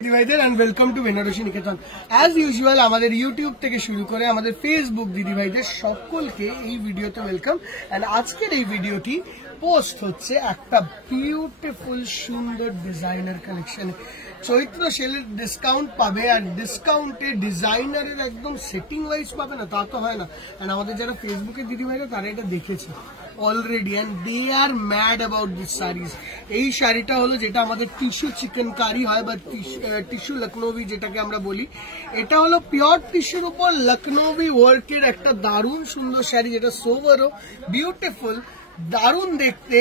দিদিভাইদের and welcome to Benarasi Niketan. as usual আমাদের YouTube থেকে শুরু করে আমাদের ফেসবুক দিদিভাইদের সকলকে এই ভিডিওতে ওয়েলকাম। এন্ড আজকের এই ভিডিওটি পোস্ট হচ্ছে একটা বিউটিফুল সুন্দর ডিজাইনার কালেকশন। চৈত্র সেলের ডিসকাউন্ট পাবে আর ডিসকাউন্টে ডিজাইনারের একদম সেটিং ওয়াইজ পাবে না, তা তো হয় না। এন্ড আমাদের যারা ফেসবুকে দিদিভাইরা তারা এটা দেখেছে already and they are mad about this sarees। এই শাড়িটা হলো যেটা আমাদের টিস্যু চিকেনকারি হয় বা টিস্যু লখনৌই যেটাকে আমরা বলি, এটা হলো পিওর টিস্যুর উপর লখনৌই ওয়ার্কের একটা দারুণ সুন্দর শাড়ি, যেটা সোভারও বিউটিফুল, দারুণ দেখতে।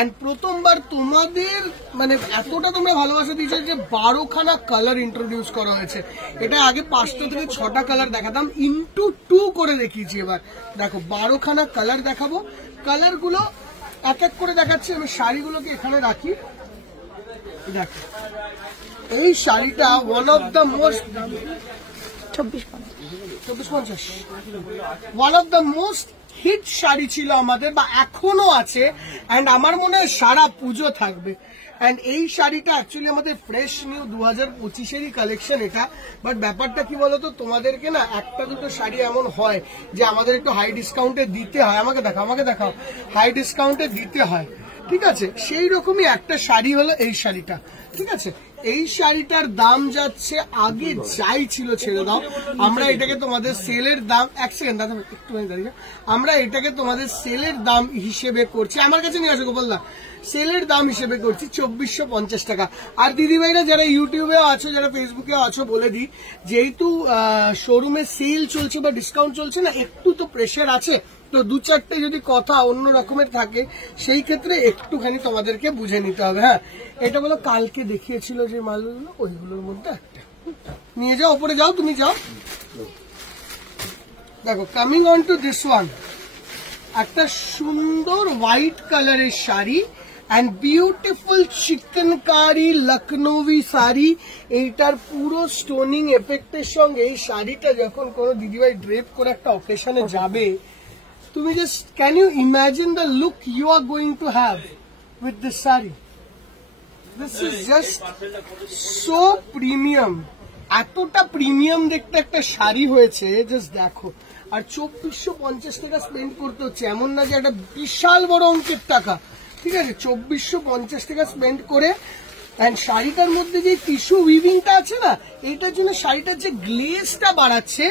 এন্ড প্রথমবার তোমাদের মানে এতটা তোমরা ভালোবাসা দিয়েছো যে 12খানা কালার ইন্ট্রোডিউস করা হয়েছে। এটা আগে 5টা থেকে 6টা কালার দেখাতাম, ইন্টু 2 করে দেখিয়েছি। এবার দেখো 12খানা কালার দেখাবো, কালার গুলো এক এক করে দেখাচ্ছি। আমি শাড়িগুলোকে এখানে রাখি। দেখো এই শাড়িটা one of the most 2450 one of the most hit sari ছিল আমাদের, বা এখনো আছে। এন্ড আমার মনে হয় সারা পুজো থাকবে। এন্ড এই শাড়িটা অ্যাকচুয়ালি আমাদের ফ্রেশ নিউ 2025-এরই কালেকশন এটা। বাট ব্যাপারটা কি বলতো, তোমাদেরকে না একটা দুটো শাড়ি এমন হয় যে আমাদের একটু হাই ডিসকাউন্টে দিতে হয়। আমাকে দেখাও হাই ডিসকাউন্টে দিতে হয়, ঠিক আছে? সেই রকমই একটা শাড়ি হলো এই শাড়িটা, ঠিক আছে? এই শাড়িটার দাম যাচ্ছে, আগে যাই ছিল ছেড়ে দাও, আমরা এটাকে তোমাদের সেলের দাম, এক সেকেন্ড দাদা একটুখানি দাঁড়িয়ে, আমরা এটাকে তোমাদের সেলের দাম হিসেবে করছি, আমার কাছে নিয়ে আসো গোপালদা, সেলের দাম হিসেবে করছি 2450 টাকা। আর দিদিভাইরা যারা ইউটিউবে আছো, যারা ফেসবুকে আছো, বলে দিই যেহেতু শোরুমে সেল চলছে বা ডিসকাউন্ট চলছে না, একটু তো প্রেশার আছে, তো দু চারটে যদি কথা অন্য রকমের থাকে সেই ক্ষেত্রে একটুখানি তোমাদেরকে বুঝে নিতে হবে। হ্যাঁ, এটা বলো কালকে দেখিয়েছিল যে মালগুলো, ওইগুলোর মধ্যে একটা নিয়ে যাও, ওপরে যাও, তুমি যাও। দেখো coming on to this one, একটা সুন্দর হোয়াইট কালারের শাড়ি and beautiful চিকেনকারি লখনৌই শাড়ি। এইটার পুরো স্টোনিং এফেক্টের সঙ্গে এই শাড়িটা যখন কোনো দিদিভাই ড্রেপ করে একটা অকেশনে যাবে, তুমি just can you imagine the look you are going to have with this sari? This is just so premium, এতটা প্রিমিয়াম দেখতে একটা শাড়ি হয়েছে, জাস্ট দেখো। আর 2450 টাকা স্পেন্ড করতে হচ্ছে, এমন না যে একটা বিশাল বড় অঙ্কের টাকা, ঠিক আছে? 2450 টাকা স্পেন্ড করে। এন্ড শাড়িটার মধ্যে যে টিস্যু উইভিংটা আছে না, এটার জন্য শাড়িটার যে গ্লেজটা বাড়াচ্ছে,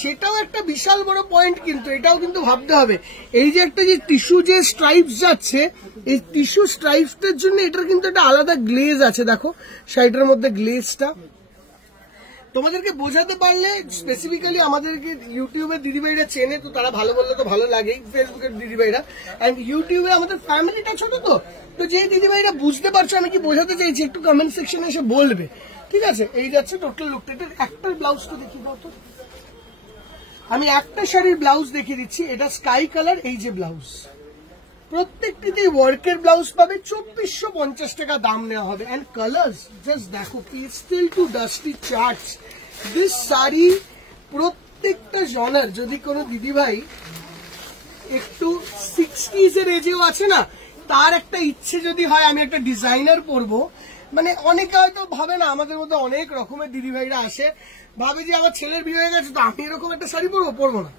সেটাও একটা বিশাল বড় পয়েন্ট। কিন্তু এটাও কিন্তু ভাবতে হবে, এই যে একটা যে টিস্যু যে স্ট্রাইপস যাচ্ছে, এই টিস্যু স্ট্রাইপসটার জন্য এটার কিন্তু একটা আলাদা গ্লেজ আছে। দেখো শাড়িটার মধ্যে গ্লেজটা তোমাদেরকে বোঝাতে পারলে, স্পেসিফিক্যালি আমাদেরকে ইউটিউবের দিদিভাইরা চেনে তো তারা ভালো বললে তো ভালো লাগেই, ফেসবুকের দিদিভাইরা। এন্ড ইউটিউবে আমাদের ফ্যামিলিটা ছোট, তো যে দিদিভাইরা বুঝতে পারছো আমি কি বোঝাতে চাইছি, একটু কমেন্ট সেকশনে এসে বলবে, ঠিক আছে? এই যাচ্ছে টোটাল লুকটা। এটার একটা ব্লাউজ তো দেখি দাও তো, আমি একটা শাড়ির ব্লাউজ দেখিয়ে দিচ্ছি। এটা স্কাই কালার, এই যে ব্লাউজ, প্রত্যেকটিতে ওয়ার্কের ব্লাউজ পাবে, 2450 টাকা দাম নেওয়া হবে। এন্ড কালার্স জাস্ট দেখো, pastel to dusty charts. This sari প্রত্যেকটা জনার, যদি কোনো দিদিভাই একটু 60s এর এজেও আছে না, তার একটা ইচ্ছে যদি হয় আমি একটা ডিজাইনার পরবো, মানে অনেকে হয়তো ভাবে না, আমাদের মধ্যে অনেক রকমের দিদিভাইরা আসে, ভাবে যে আমার ছেলের বিয়ে হয়ে গেছে তো আমি এরকম একটা শাড়ি পরবো না,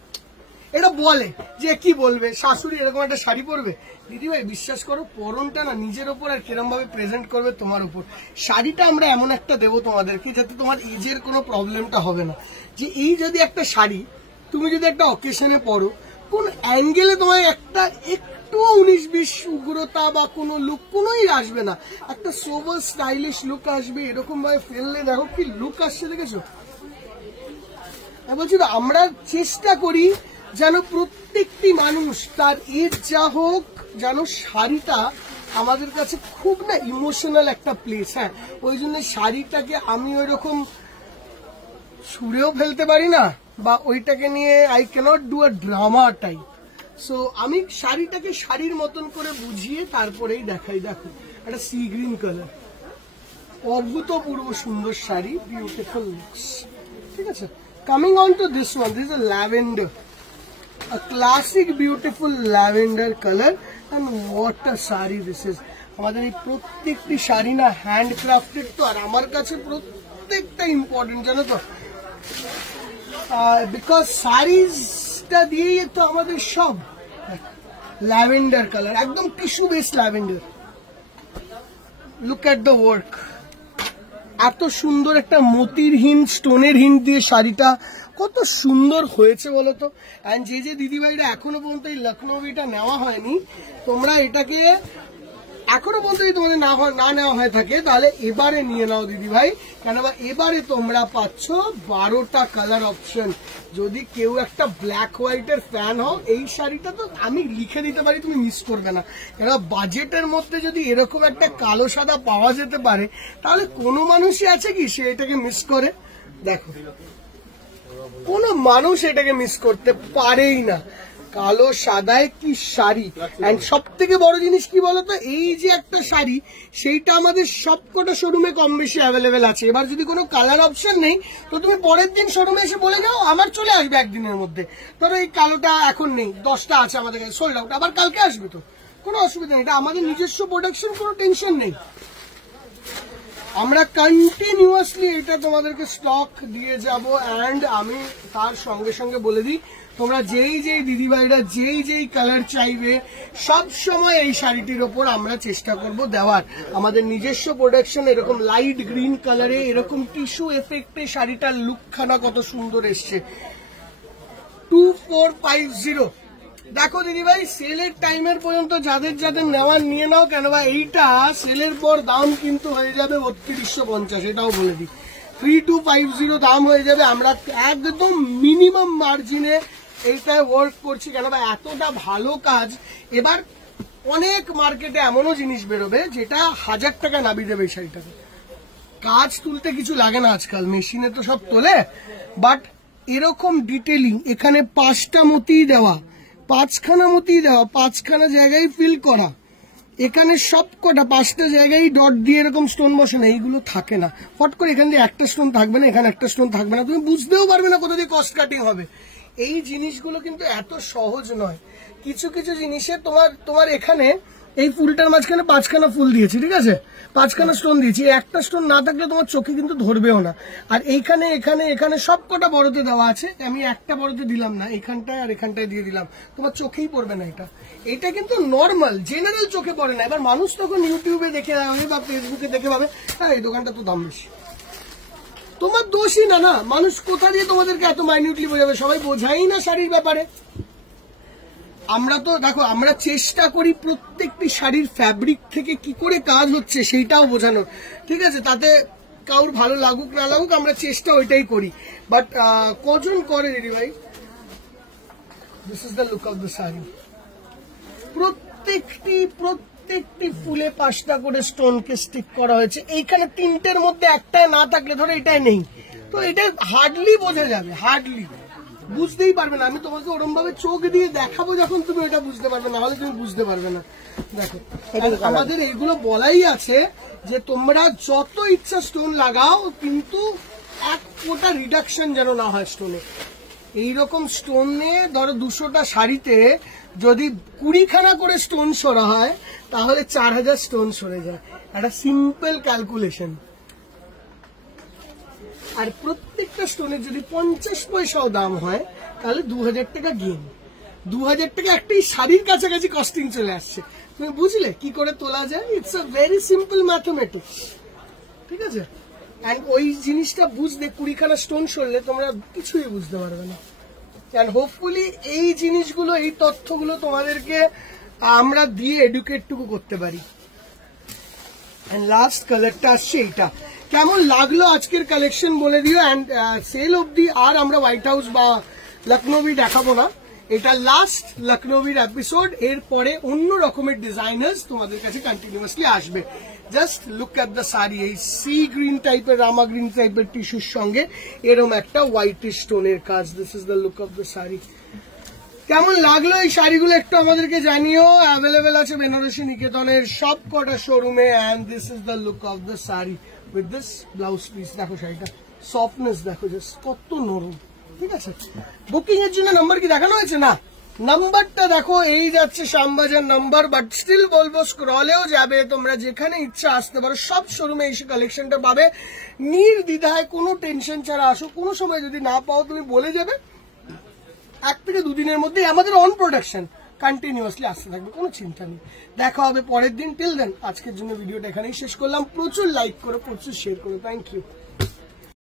এটা বলে যে কি বলবে শাশুড়ি এরকম একটা শাড়ি পরবে। দিদিভাই বিশ্বাস করো, পরনটা না নিজের ওপর আর কিরম ভাবে প্রেজেন্ট করবে তোমার উপর। শাড়িটা আমরা এমন একটা দেবো তোমাদেরকে যাতে তোমার এজের কোনো প্রবলেমটা হবে না। যে এই যদি একটা শাড়ি তুমি যদি একটা অকেশনে পরো, কোন অ্যাঙ্গেলে তোমার একটা একটু 19-20 উগ্রতা বা কোনো লুক কোনোই আসবে না, একটা সোভার স্টাইলিশ লুক আসবে। এরকম ভাবে ফেললে দেখো কি লুক আসছে, দেখেছো? বলছি তো আমরা চেষ্টা করি যেন প্রত্যেকটি মানুষ তার এজ যা হোক, যেন শাড়িটা আমাদের কাছে খুব না ইমোশনাল একটা প্লেস। হ্যাঁ, ওই জন্য শাড়িটাকে আমি ওই রকম ছুঁড়েও ফেলতে পারি না, বা ওইটাকে নিয়ে I can't do a drama type. So আমি শাড়িটাকে শাড়ির মতন করে বুঝিয়ে তারপরেই দেখাই। দেখো একটা সি গ্রিন কালার, অভূতপূর্ব সুন্দর শাড়ি, বিউটিফুল লুকস, ঠিক আছে? Coming on to this one, this is a lavender, a classic beautiful lavender color, and what a saree this is. আমাদের এই প্রত্যেকটি শাড়ি না হ্যান্ডক্রাফটেড, তো আর আমার কাছে প্রত্যেকটা ইম্পর্টেন্ট জানো তো, বিকজ শাড়িটা দিয়েই তো আমাদের সব। ল্যাভেন্ডার কালার, একদম tissue base lavender. Look at the work, এত সুন্দর একটা মতির হিন, স্টোনের হিন দিয়ে শাড়িটা কত সুন্দর হয়েছে বলতো। অ্যান্ড যে দিদিভাইরা এখনো পর্যন্ত এই লখনৌটা নেওয়া হয়নি, তোমরা এটাকে এখনো পর্যন্ত যদি তোমাদের না নেওয়া হয়ে থাকে তাহলে এবারে নিয়ে নাও দিদিভাই, কেন বা এবারে তোমরা পাচ্ছ 12টা কালার অপশন। যদি কেউ একটা ব্ল্যাক হোয়াইটের ফ্যান হও, এই শাড়িটা তো আমি লিখে দিতে পারি, তুমি মিস করবে না। কেন বাজেটের মধ্যে যদি এরকম একটা কালো সাদা পাওয়া যেতে পারে, তাহলে কোনো মানুষই আছে কি সে এটাকে মিস করে? দেখো, কোনো মানুষ এটাকে মিস করতে পারেই না। কালো সাদায় কি শাড়ি, এন্ড সব থেকে বড় জিনিস কি বলতো, এই যে একটা শাড়ি, সেইটা আমাদের সবকটা শোরুমে কম বেশি অ্যাভেলেবেল আছে। এবার যদি কোনো কালার অপশন নেই, তো তুমি পরের দিন শোরুমে এসে বলে যাও আমার চলে আসবে একদিনের মধ্যে। ধরো এই কালোটা এখন নেই, 10টা আছে আমাদের কাছে সোল্ড আউট, আবার কালকে আসবে, তো কোনো অসুবিধা নেই। এটা আমাদের নিজস্ব প্রোডাকশন, কোনো টেনশন নেই। আমরা কন্টিনিউয়াসলি এটা তোমাদেরকে স্টক দিয়ে যাব। অ্যান্ড আমি তার সঙ্গে সঙ্গে বলে দিই, তোমরা যেই দিদিভাইরা যেই কালার চাইবে, সব সময় এই শাড়িটির ওপর আমরা চেষ্টা করব দেওয়ার। আমাদের নিজস্ব প্রোডাকশন, এরকম লাইট গ্রিন কালারে, এরকম টিস্যু এফেক্টে শাড়িটার লুকখানা কত সুন্দর এসছে। 2450। দেখো দিদিভাই, সেলের টাইমের পর্যন্ত যাদের নেওয়ার নিয়ে নাও, কেন বা এইটা সেলের পর দাম কিন্তু হয়ে যাবে 3250, এটাও বলে দিই। 3250 দাম হয়ে যাবে। আমরা একদম মিনিমাম মার্জিনে এইটায় ওয়ার্ক করছি, কেন বা এতটা ভালো কাজ। এবার অনেক মার্কেটে এমনও জিনিস বেরোবে যেটা 1000 টাকা নামিয়ে দেবে এই শাড়িটাকে। কাজ তুলতে কিছু লাগে না আজকাল, মেশিনে তো সব তোলে। বাট এরকম ডিটেলিং, এখানে 5টা মতি দেওয়া, 5খানা মতি দেওয়া, 5খানা জায়গায় ফিল করা, এখানে সব কটা 5টা জায়গায় ডট দিয়ে এরকম স্টোন বসানো, এইগুলো থাকে না। ফট করে এখান দিয়ে একটা স্টোন থাকবে না, এখানে একটা স্টোন থাকবে না, তুমি বুঝতেও পারবে না কোথা দিয়ে কস্ট কাটিং হবে। এই জিনিসগুলো কিন্তু এত সহজ নয়। কিছু কিছু জিনিসে তোমার এখানে এই ফুলটার মাঝখানে 5খানা ফুল দিয়েছি, ঠিক আছে, 5খানা স্টোন দিয়েছি, একটা স্টোন না থাকলে তোমার চোখে কিন্তু ধরবেও না। আর এইখানে এখানে সব কটা বড়তে দেওয়া আছে, আমি একটা বড়তে দিলাম না, এখানটায় আর এখানটায় দিয়ে দিলাম, তোমার চোখেই পড়বে না। এটা কিন্তু নর্মাল জেনারেল চোখে পড়ে না। এবার মানুষ তখন ইউটিউবে দেখে বা ফেসবুকে দেখে ভাবে হ্যাঁ এই দোকানটা তো দাম বেশি। তোমার দোষই না, মানুষ কোথা দিয়ে তোমাদেরকে এত মাইনিউটলি বোঝাবে? সবাই বোঝাই না শাড়ির ব্যাপারে। আমরা তো দেখো, আমরা চেষ্টা করি প্রত্যেকটি শাড়ির ফ্যাব্রিক থেকে কি করে কাজ হচ্ছে সেইটাও বোঝানোর, ঠিক আছে। তাতে কাউর ভালো লাগুক না লাগুক, আমরা চেষ্টা ওইটাই করি। বাট কজন করে দিদি ভাই? This is the look of the sari. প্রত্যেকটি ফুলে 5টা করে স্টোনকে স্টিক করা হয়েছে। এইখানে 3টের মধ্যে একটাই না থাকলে, ধরো এটাই নেই, তো এটা হার্ডলি বোঝা যাবে, হার্ডলি বুঝতেই পারবে না। আমি তোমাকে ওরম ভাবে চোখ দিয়ে দেখাবো যখন তুমি এটা বুঝতে পারবে, না হলে তুমি বুঝতে পারবে না। দেখো, আমাদের এইগুলো বলাই আছে যে তোমরা যত ইচ্ছা স্টোন লাগাও, কিন্তু 1 ফোঁটা রিডাকশন যেন না হয় স্টোনে। এইরকম স্টোনে ধরো 200টা শাড়িতে যদি 20খানা করে স্টোন সরা হয়, তাহলে 4000 স্টোন সরে যায়। একটা সিম্পল ক্যালকুলেশন। আর প্রত্যেকটা স্টোনের যদি 50 পয়সাও দাম হয়, তাহলে 2000 টাকা গেইন। 2000 টাকা একটাই শাড়ির কাছাকাছি কস্টিং চলে আসছে। তুমি বুঝলে কি করে তোলা যায়? It's a very simple mathematics, ঠিক আছে। অ্যান্ড ওই জিনিসটা বুঝলে, 20খানা স্টোন সরলে তোমরা কিছুই বুঝতে পারবে না। অ্যান্ড হোপফুলি এই জিনিসগুলো, এই তথ্যগুলো তোমাদেরকে আমরা দিয়ে এডুকেটটুকু করতে পারি। অ্যান্ড লাস্ট কালারটা আসছে এইটা। কেমন লাগলো আজকের কালেকশন বলে দিও। অ্যান্ড সেল অবধি আর আমরা হোয়াইট হাউস বা লখনৌই দেখাবো না, এটা লাস্ট লখনৌইর এপিসোড। এরপরে অন্য রকমের ডিজাইনার্স তোমাদের কাছে কন্টিনিউয়াসলি আসবে। Just look at the sari, এই সি গ্রিন টাইপের, রামা গ্রিন টাইপের টিস্যুর সঙ্গে এরকম একটা হোয়াইট স্টোনের কাজ। This is the look of the sari. কেমন লাগলো এই শাড়িগুলো একটু আমাদেরকে জানিও। অ্যাভেলেবেল আছে বেনারসি নিকেতনের সব কটা শোরুমে। And this is the look of the sari with this blouse piece. দেখো শাড়িটা সফটনেস দেখো, জাস্ট কত নরম, ঠিক আছে। বুকিং এর জন্য নাম্বার কি দেখানো হয়েছে? না, নাম্বারটা দেখো এই যাচ্ছে শ্যামবাজার নাম্বার, বাট স্টিল বলবো স্ক্রলেও যাবে, তোমরা যেখানে ইচ্ছা আসতে পারো, সব শোরুমে এসে কালেকশনটা পাবে নির্দ্বিধায়, কোনো টেনশন ছাড়া আসো। কোনো সময় যদি না পাও তুমি বলে যাবে, 1 থেকে 2 দিনের মধ্যে আমাদের অন প্রোডাকশন কন্টিনিউয়াসলি আসতে থাকবে, কোনো চিন্তা নেই। দেখা হবে পরের দিন। টিল দেন আজকের জন্য ভিডিওটা এখানেই শেষ করলাম। প্রচুর লাইক করো, প্রচুর শেয়ার করো। Thank you.